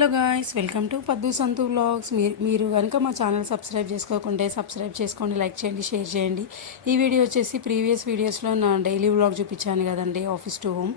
Hello guys, welcome to పద్దు సంతు vlogs. మీరు కనుక మా ఛానల్ సబ్స్క్రైబ్ చేసుకోకుంటే సబ్స్క్రైబ్ చేసుకోండి, లైక్ చేయండి, షేర్ చేయండి. ఈ వీడియో వచ్చేసి ప్రీవియస్ వీడియోస్లో నా డైలీ వ్లాగ్ చూపించాను కదండి, ఆఫీస్ టు హోమ్.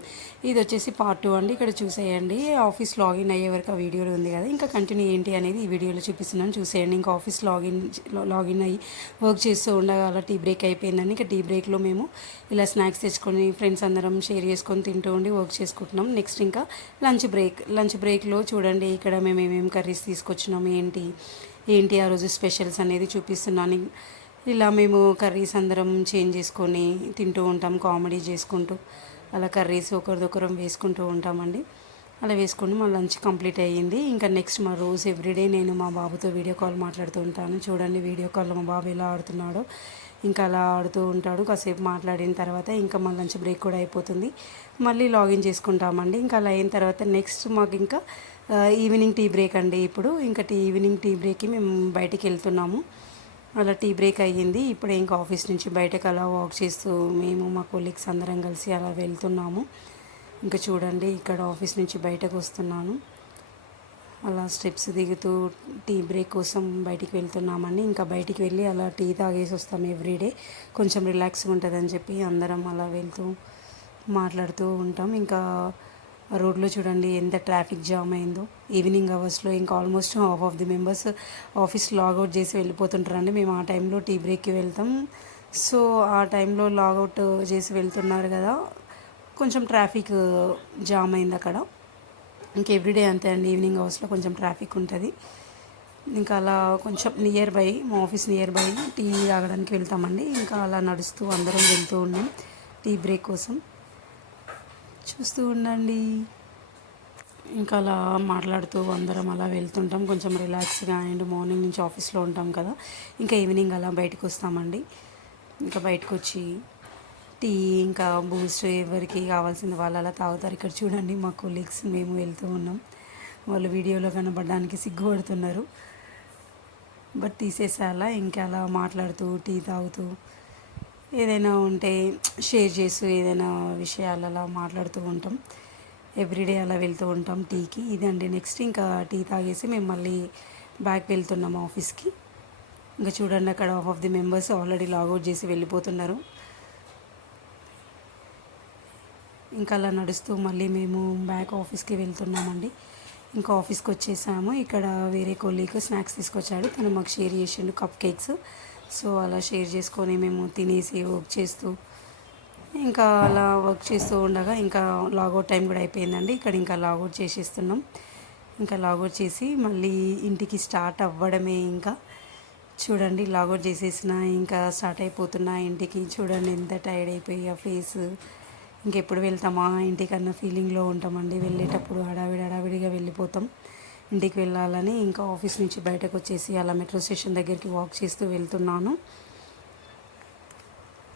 ఇది వచ్చేసి పార్ట్ 2 అండి. ఇక్కడ చూసేయండి, ఆఫీస్ లాగిన్ అయ్యే వరకు ఆ వీడియోలో ఉంది కదా, ఇంకా కంటిన్యూ ఏంటి అనేది ఈ వీడియోలో చూపిస్తున్నాను, చూసేయండి. ఇంకా ఆఫీస్ లాగిన్ అయ్యి వర్క్ చేస్తూ ఉండగా అలా టీ బ్రేక్ అయిపోయిందండి. ఇంకా టీ బ్రేక్లో మేము ఇలా స్నాక్స్ తెచ్చుకొని ఫ్రెండ్స్ అందరం షేర్ చేసుకొని తింటూ ఉండి వర్క్ చేసుకుంటున్నాం. నెక్స్ట్ ఇంకా లంచ్ బ్రేక్లో చూడండి, ఇక్కడ మేము ఏమేమి కర్రీస్ తీసుకొచ్చినాము, ఏంటి ఆ రోజు స్పెషల్స్ అనేది చూపిస్తున్నాను. ఇలా మేము కర్రీస్ అందరం చేంజ్ చేసుకొని తింటూ ఉంటాం, కామెడీ చేసుకుంటూ అలా కర్రీస్ ఒకరిదొకరం వేసుకుంటూ ఉంటామండి. అలా వేసుకొని మా లంచ్ కంప్లీట్ అయ్యింది. ఇంకా నెక్స్ట్ మా రోజు ఎవ్రీడే నేను మా బాబుతో వీడియో కాల్ మాట్లాడుతూ ఉంటాను. చూడండి వీడియో కాల్లో మా బాబు ఎలా ఆడుతున్నాడో. ఇంకా అలా ఆడుతూ ఉంటాడు. కాసేపు మాట్లాడిన తర్వాత ఇంకా మా లంచ్ బ్రేక్ కూడా అయిపోతుంది, మళ్ళీ లాగిన్ చేసుకుంటామండి. ఇంకా అలా అయిన తర్వాత నెక్స్ట్ మాకు ఇంకా ఈవినింగ్ టీ బ్రేక్ అండి. ఇప్పుడు ఇంకా ఈవినింగ్ టీ బ్రేక్కి మేము బయటికి వెళ్తున్నాము. అలా టీ బ్రేక్ అయ్యింది. ఇప్పుడే ఇంకా ఆఫీస్ నుంచి బయటకు అలా వాక్ చేస్తూ మేము మా కొలీగ్స్ అందరం కలిసి అలా వెళ్తున్నాము. ఇంకా చూడండి, ఇక్కడ ఆఫీస్ నుంచి బయటకు వస్తున్నాను, అలా స్టెప్స్ దిగుతూ టీ బ్రేక్ కోసం బయటికి వెళ్తున్నామండి. ఇంకా బయటికి వెళ్ళి అలా టీ తాగేసి వస్తాం ఎవ్రీడే, కొంచెం రిలాక్స్గా ఉంటుందని చెప్పి అందరం అలా వెళ్తూ మాట్లాడుతూ ఉంటాం. ఇంకా రోడ్లో చూడండి ఎంత ట్రాఫిక్ జామ్ అయిందో. ఈవినింగ్ అవర్స్లో ఇంకా almost half of the members office logout చేసి వెళ్ళిపోతుంటారండి. మేము ఆ టైంలో టీ బ్రేక్కి వెళ్తాం. సో ఆ టైంలో లాగౌట్ చేసి వెళ్తున్నారు కదా, కొంచెం ట్రాఫిక్ జామ్ అయింది అక్కడ. ఇంకా ఎవ్రీడే అంతే అండి, ఈవినింగ్ అవర్స్లో కొంచెం ట్రాఫిక్ ఉంటుంది. ఇంకా అలా కొంచెం మా ఆఫీస్ నియర్ బై టీ తాగడానికి వెళ్తామండి. ఇంకా అలా నడుస్తూ అందరం వెళ్తూ ఉన్నాం టీ బ్రేక్ కోసం, చూస్తూ ఉండండి. ఇంకా అలా మాట్లాడుతూ అందరం అలా వెళ్తుంటాం, కొంచెం రిలాక్స్గా. అండ్ మార్నింగ్ నుంచి ఆఫీస్లో ఉంటాం కదా, ఇంకా ఈవినింగ్ అలా బయటకు వస్తామండి. ఇంకా బయటకు వచ్చి టీ ఇంకా బూస్ట్ ఎవరికి కావాల్సిన వాళ్ళు అలా తాగుతారు. ఇక్కడ చూడండి మా కొలీగ్స్ మేము వెళ్తూ ఉన్నాం, వాళ్ళు వీడియోలో కనబడడానికి సిగ్గుపడుతున్నారు, బట్ తీసేసేలా. ఇంకా అలా మాట్లాడుతూ టీ తాగుతూ ఏదైనా ఉంటే షేర్ చేస్తూ ఏదైనా విషయాలు అలా మాట్లాడుతూ ఉంటాం. ఎవ్రీడే అలా వెళ్తూ ఉంటాం టీకి. ఇదండి నెక్స్ట్ ఇంకా టీ తాగేసి మేము మళ్ళీ బ్యాక్ వెళ్తున్నాం ఆఫీస్కి. ఇంకా చూడండి, అక్కడ half of the members already logout చేసి వెళ్ళిపోతున్నారు. ఇంకా అలా నడుస్తూ మళ్ళీ మేము బ్యాక్ ఆఫీస్కి వెళ్తున్నామండి. ఇంకా ఆఫీస్కి వచ్చేసాము. ఇక్కడ వేరే కొలీగ్ స్నాక్స్ తీసుకొచ్చాడు, తను మాకు షేర్ చేసిండు కప్ కేక్స్. సో అలా షేర్ చేసుకొని మేము తినేసి వర్క్ చేస్తూ ఇంకా అలా వర్క్ చేస్తూ ఉండగా ఇంకా లాగౌట్ టైం కూడా అయిపోయిందండి. ఇక్కడ ఇంకా లాగౌట్ చేసేస్తున్నాం. ఇంకా లాగౌట్ చేసి మళ్ళీ ఇంటికి స్టార్ట్ అవ్వడమే. ఇంకా చూడండి, లాగౌట్ చేసేసిన ఇంకా స్టార్ట్ అయిపోతున్నా ఇంటికి. చూడండి ఎంత టైర్డ్ అయిపోయి ఆ ఫేస్. ఇంకెప్పుడు వెళ్తామా ఇంటికన్నా ఫీలింగ్లో ఉంటామండి. వెళ్ళేటప్పుడు హడావిడిగా వెళ్ళిపోతాం ఇంటికి వెళ్ళాలని. ఇంకా ఆఫీస్ నుంచి బయటకు వచ్చేసి అలా మెట్రో స్టేషన్ దగ్గరికి వాక్ చేస్తూ వెళ్తున్నాను.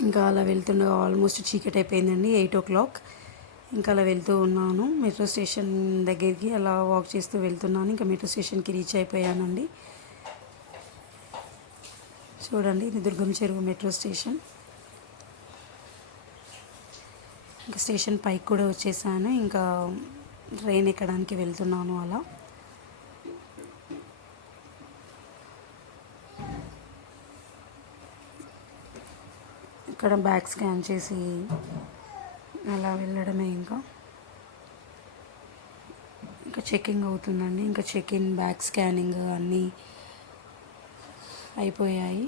ఇంకా అలా వెళ్తుండగా ఆల్మోస్ట్ చీకటి అయిపోయిందండి, 8 o'clock. ఇంకా అలా వెళ్తూ ఉన్నాను మెట్రో స్టేషన్ దగ్గరికి, అలా వాక్ చేస్తూ వెళ్తున్నాను. ఇంకా మెట్రో స్టేషన్కి రీచ్ అయిపోయానండి. చూడండి, ఇది దుర్గం చెరువు మెట్రో స్టేషన్. ఇంకా స్టేషన్ పైకి కూడా వచ్చేసాను. ఇంకా ట్రైన్ ఎక్కడానికి వెళ్తున్నాను. అలా ఇక్కడ బ్యాగ్ స్కాన్ చేసి అలా వెళ్ళడమే. ఇంకా చెక్కింగ్ అవుతుందండి. ఇంకా చెక్-ఇన్, బ్యాగ్ స్కానింగ్ అన్నీ అయిపోయాయి.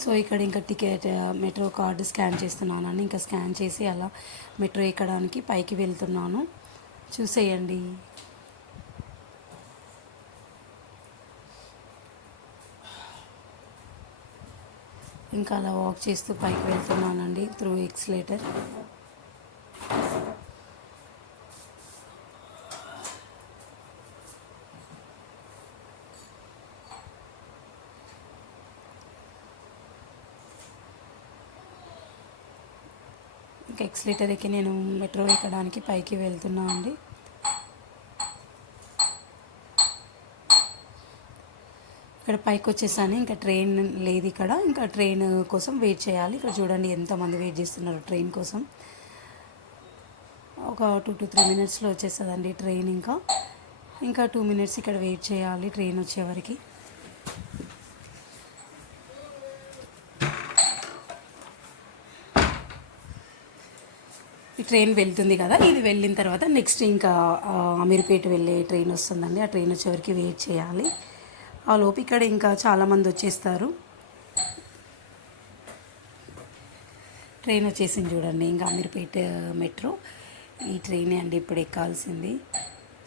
సో ఇక్కడ ఇంకా టికెట్ మెట్రో కార్డు స్కాన్ చేస్తున్నానండి. ఇంకా స్కాన్ చేసి అలా మెట్రో ఎక్కడానికి పైకి వెళ్తున్నాను, చూసేయండి. ఇంకా అలా వాక్ చేస్తూ పైకి వెళ్తున్నానండి త్రూ ఎక్స్లేటర్. ఇంకా ఎక్స్లేటర్ ఎక్కి నేను మెట్రో ఎక్కడానికి పైకి వెళ్తున్నా అండి. ఇక్కడ పైకి వచ్చేసాను. ఇంకా ట్రైన్ లేదు ఇక్కడ. ఇంకా ట్రైన్ కోసం వెయిట్ చేయాలి. ఇక్కడ చూడండి ఎంతమంది వెయిట్ చేస్తున్నారు ట్రైన్ కోసం. ఒక 2 to 3 మినిట్స్లో వచ్చేస్తుందండి ట్రైన్. ఇంకా 2 మినిట్స్ ఇక్కడ వెయిట్ చేయాలి ట్రైన్ వచ్చేవరకు. ఈ ట్రైన్ వెళ్తుంది కదా, ఇది వెళ్ళిన తర్వాత నెక్స్ట్ ఇంకా అమీర్పేట వెళ్ళే ట్రైన్ వస్తుందండి. ఆ ట్రైన్ వచ్చేవరకు వెయిట్ చేయాలి. ఆ లోపు ఇక్కడ ఇంకా చాలామంది వచ్చేస్తారు. ట్రైన్ వచ్చేసింది చూడండి. ఇంకా అమీర్పేట మెట్రో ఈ ట్రైనే అండి ఇప్పుడు ఎక్కాల్సింది.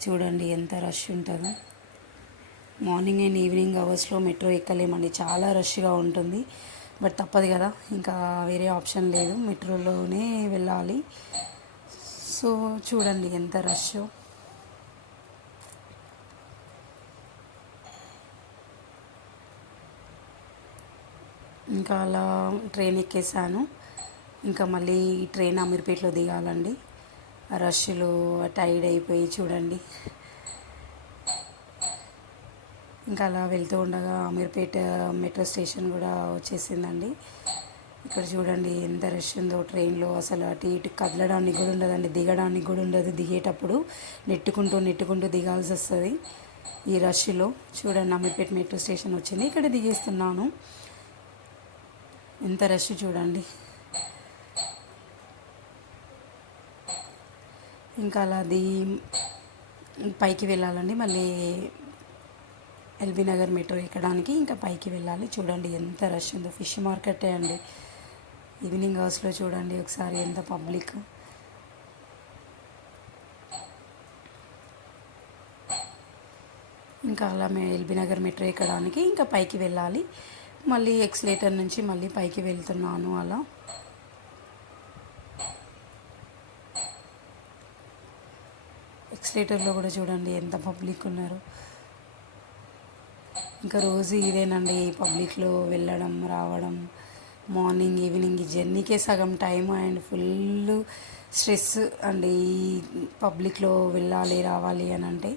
చూడండి ఎంత రష్ ఉంటుందో. మార్నింగ్ అండ్ ఈవినింగ్ అవర్స్లో మెట్రో ఎక్కలేమండి, చాలా రష్గా ఉంటుంది. బట్ తప్పదు కదా, ఇంకా వేరే ఆప్షన్ లేదు, మెట్రోలోనే వెళ్ళాలి. సో చూడండి ఎంత రష్. ఇంకా అలా ట్రైన్ ఎక్కేసాను. ఇంకా మళ్ళీ ట్రైన్ అమీర్పేటలో దిగాలండి. రష్లో టైర్డ్ అయిపోయి చూడండి. ఇంకా అలా వెళ్తూ ఉండగా అమీర్పేట మెట్రో స్టేషన్ కూడా వచ్చేసిందండి. ఇక్కడ చూడండి ఎంత రష్ ఉందో ట్రైన్లో. అసలు అటు ఇటు కదలడానికి కూడా ఉండదండి, దిగడానికి కూడా ఉండదు. దిగేటప్పుడు నెట్టుకుంటూ దిగాల్సి వస్తుంది ఈ రష్లో. చూడండి అమీర్పేట మెట్రో స్టేషన్ వచ్చింది, ఇక్కడ దిగేస్తున్నాను. ఎంత రష్ చూడండి. ఇంకా అలా పైకి వెళ్ళాలండి. మళ్ళీ ఎల్బీ నగర్ మెట్రో ఎక్కడానికి ఇంకా పైకి వెళ్ళాలి. చూడండి ఎంత రష్ ఉందో. ఫిష్ మార్కెటే అండి. ఈవినింగ్ అవర్స్లో చూడండి ఒకసారి ఎంత పబ్లిక్. ఇంకా అలా ఎల్బీ నగర్ మెట్రో ఎక్కడానికి ఇంకా పైకి వెళ్ళాలి. మళ్ళీ ఎక్స్లేటర్ నుంచి మళ్ళీ పైకి వెళ్తున్నాను. అలా ఎక్స్లేటర్లో కూడా చూడండి ఎంత పబ్లిక్ ఉన్నారు. ఇంకా రోజు ఇదేనండి పబ్లిక్లో వెళ్ళడం రావడం. మార్నింగ్ ఈవినింగ్ ఈ జర్నీకే సగం టైం అండ్ ఫుల్ స్ట్రెస్ అండి. ఈ పబ్లిక్లో వెళ్ళాలి రావాలి అని అంటే.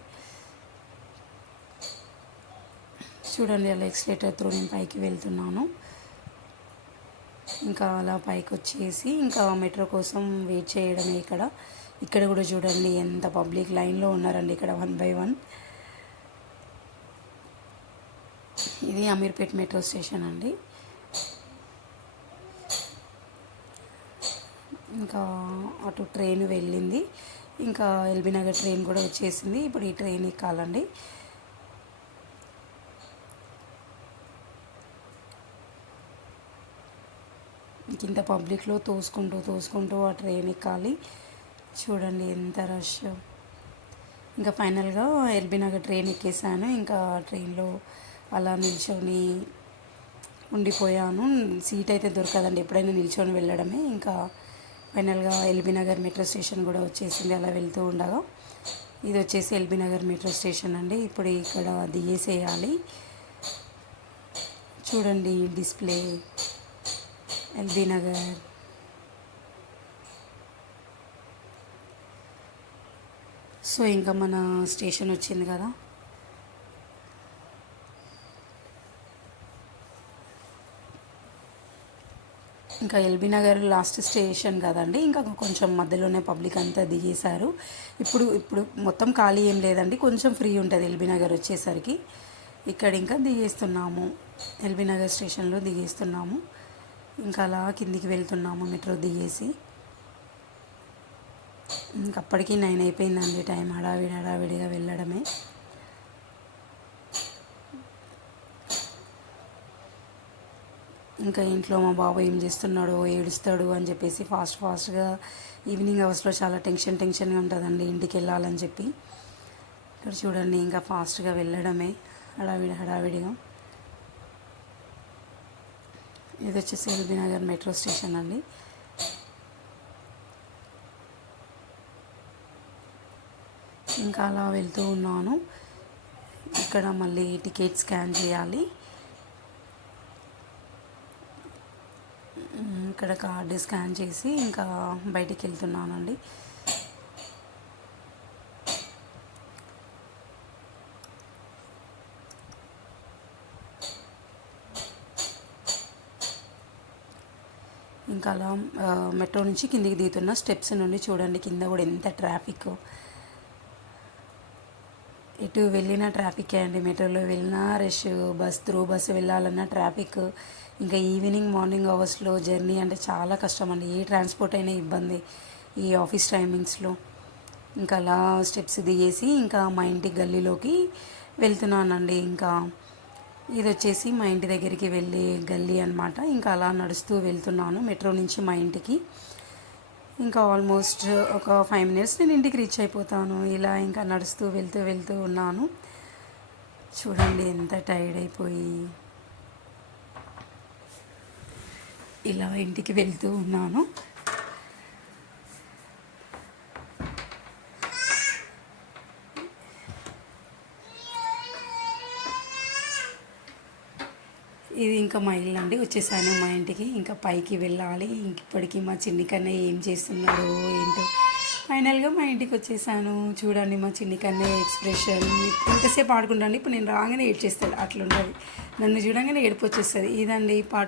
చూడండి అలా ఎక్స్లేటర్ త్రూ నేను పైకి వెళ్తున్నాను. ఇంకా అలా పైకి వచ్చేసి ఇంకా మెట్రో కోసం వెయిట్ చేయడమే. ఇక్కడ కూడా చూడండి ఎంత పబ్లిక్ లైన్లో ఉన్నారండి ఇక్కడ 1 by 1. ఇది అమీర్పేట మెట్రో స్టేషన్ అండి. ఇంకా అటు ట్రైన్ వెళ్ళింది. ఇంకా ఎల్బీ నగర్ ట్రైన్ కూడా వచ్చేసింది. ఇప్పుడు ఈ ట్రైన్ ఎక్కాలండి. ఇంత పబ్లిక్లో తోసుకుంటూ ఆ ట్రైన్ ఎక్కాలి. చూడండి ఎంత రష్. ఇంకా ఫైనల్గా ఎల్బీ నగర్ ట్రైన్ ఎక్కేసాను. ఇంకా ట్రైన్లో అలా నిల్చొని ఉండిపోయాను. సీట్ అయితే దొరకదండి, ఎప్పుడైనా నిల్చొని వెళ్ళడమే. ఇంకా ఫైనల్గా ఎల్బీ నగర్ మెట్రో స్టేషన్ కూడా వచ్చేసింది. అలా వెళ్తూ ఉండగా ఇది వచ్చేసి ఎల్బీ నగర్ మెట్రో స్టేషన్ అండి. ఇప్పుడు ఇక్కడ దిగేసేయాలి. చూడండి డిస్ప్లే ఎల్బీ నగర్. సో ఇంకా మన స్టేషన్ వచ్చింది కదా. ఇంకా ఎల్బీ నగర్ లాస్ట్ స్టేషన్ కదండి. ఇంకా కొంచెం మధ్యలోనే పబ్లిక్ అంతా దిగేశారు. ఇప్పుడు మొత్తం ఖాళీ ఏం లేదండి, కొంచెం ఫ్రీ ఉంటుంది ఎల్బీ నగర్ వచ్చేసరికి. ఇక్కడ ఇంకా దిగేస్తున్నాము, ఎల్బీ నగర్ స్టేషన్లో దిగేస్తున్నాము. ఇంకా అలా కిందికి వెళ్తున్నాము మెట్రో దిగేసి. ఇంకప్పటికీ 9 అయిపోయిందండి టైం. హడావిడిగా వెళ్ళడమే. ఇంకా ఇంట్లో మా బాబు ఏం చేస్తున్నాడో ఏడుస్తాడు అని చెప్పేసి ఫాస్ట్గా ఈవినింగ్ అవర్స్లో చాలా టెన్షన్గా ఉంటుందండి ఇంటికి వెళ్ళాలని చెప్పి. ఇక్కడ చూడండి ఇంకా ఫాస్ట్గా వెళ్ళడమే హడావిడిగా. ఇది వచ్చేసి ఎల్బీ నగర్ మెట్రో స్టేషన్ అండి. ఇంకా అలా వెళ్తూ ఉన్నాను. ఇక్కడ మళ్ళీ టికెట్ స్కాన్ చేయాలి. ఇక్కడ కార్డు స్కాన్ చేసి ఇంకా బయటికి వెళ్తున్నానండి. ఇంకా అలా మెట్రో నుంచి కిందికి దిగుతున్న స్టెప్స్ నుండి చూడండి కింద కూడా ఎంత ట్రాఫిక్. ఎటు వెళ్ళినా ట్రాఫికే అండి, మెట్రోలో వెళ్ళినా రష్, బస్సు వెళ్ళాలన్నా ట్రాఫిక్. ఇంకా ఈవినింగ్ మార్నింగ్ అవర్స్లో జర్నీ అంటే చాలా కష్టం అండి, ఏ ట్రాన్స్పోర్ట్ అయినా ఇబ్బంది ఈ ఆఫీస్ టైమింగ్స్లో. ఇంకా అలా స్టెప్స్ దిగేసి ఇంకా మా ఇంటి గల్లీలోకి వెళ్తున్నానండి. ఇంకా ఇది వచ్చేసి మా ఇంటి దగ్గరికి వెళ్ళే గల్లీ అనమాట. ఇంకా అలా నడుస్తూ వెళ్తున్నాను మెట్రో నుంచి మా ఇంటికి. ఇంకా ఆల్మోస్ట్ ఒక 5 minutes నేను ఇంటికి రీచ్ అయిపోతాను. ఇలా ఇంకా నడుస్తూ వెళ్తూ ఉన్నాను. చూడండి ఎంత టైర్డ్ అయిపోయి ఇలా ఇంటికి వెళ్తూ ఉన్నాను. ఇది ఇంకా మా ఇల్లు అండి, వచ్చేసాను మా ఇంటికి. ఇంకా పైకి వెళ్ళాలి. ఇప్పటికీ మా చిన్ని కన్నయ్య ఏం చేస్తున్నాడు ఏంటో. ఫైనల్గా మా ఇంటికి వచ్చేసాను. చూడండి మా చిన్ని కన్నయ్య ఎక్స్ప్రెషన్. ఎంతసేపు ఆడుకుంటాను, ఇప్పుడు నేను రాగానే ఏడ్చేస్తాడు, అట్లుంటుంది. నన్ను చూడంగానే ఏడుపు వచ్చేస్తుంది. ఇదండి పాట.